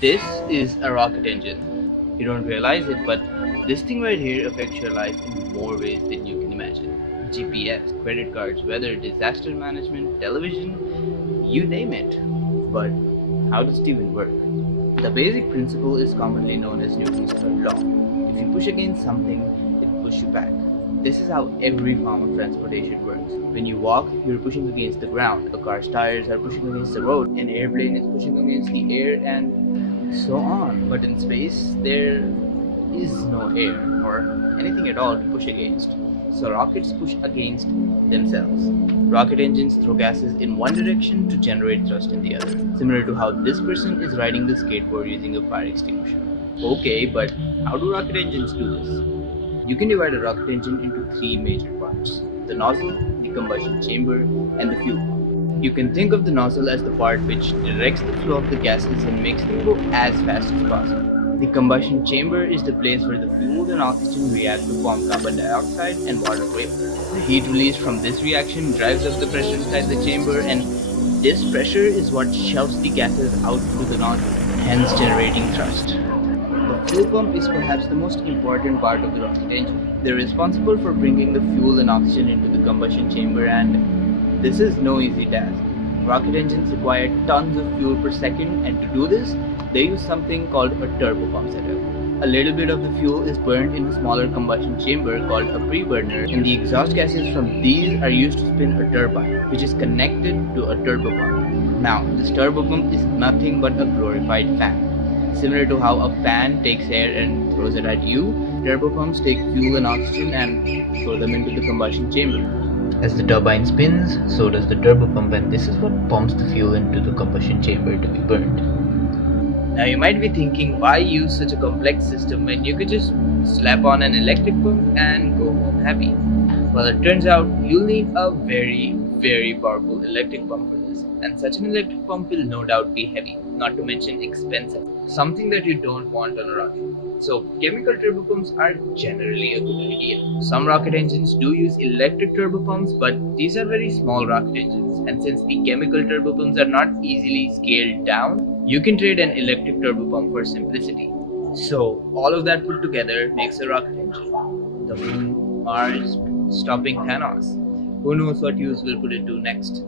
This is a rocket engine. You don't realize it, but this thing right here affects your life in more ways than you can imagine. GPS, credit cards, weather, disaster management, television, you name it. But how does it even work? The basic principle is commonly known as Newton's third law. If you push against something, it pushes you back. This is how every form of transportation works. When you walk, you're pushing against the ground. A car's tires are pushing against the road. An airplane is pushing against the air, and so on. But in space, there is no air or anything at all to push against. So rockets push against themselves. Rocket engines throw gases in one direction to generate thrust in the other, similar to how this person is riding the skateboard using a fire extinguisher. Okay, but how do rocket engines do this? You can divide a rocket engine into three major parts: the nozzle, the combustion chamber, and the fuel. You can think of the nozzle as the part which directs the flow of the gases and makes them go as fast as possible. The combustion chamber is the place where the fuel and oxygen react to form carbon dioxide and water vapor. The heat released from this reaction drives up the pressure inside the chamber, and this pressure is what shoves the gases out through the nozzle, hence generating thrust. The fuel pump is perhaps the most important part of the rocket engine. They're responsible for bringing the fuel and oxygen into the combustion chamber, and this is no easy task. Rocket engines require tons of fuel per second, and to do this, they use something called a turbopump setup. A little bit of the fuel is burned in a smaller combustion chamber called a preburner, and the exhaust gases from these are used to spin a turbine, which is connected to a turbopump. Now, this turbopump is nothing but a glorified fan. Similar to how a fan takes air and throws it at you, turbopumps take fuel and oxygen and throw them into the combustion chamber. As the turbine spins, so does the turbopump, and this is what pumps the fuel into the combustion chamber to be burned. Now you might be thinking, why use such a complex system when you could just slap on an electric pump and go home happy? Well, it turns out you'll need a very powerful electric pump for this, and such an electric pump will no doubt be heavy, not to mention expensive, something that you don't want on a rocket. So chemical turbopumps are generally a good idea. Some rocket engines do use electric turbopumps, but these are very small rocket engines, and since the chemical turbopumps are not easily scaled down, you can trade an electric turbopump for simplicity. So all of that put together makes a rocket engine. The moon, Mars, stopping Thanos. Who knows what use we'll put it to next?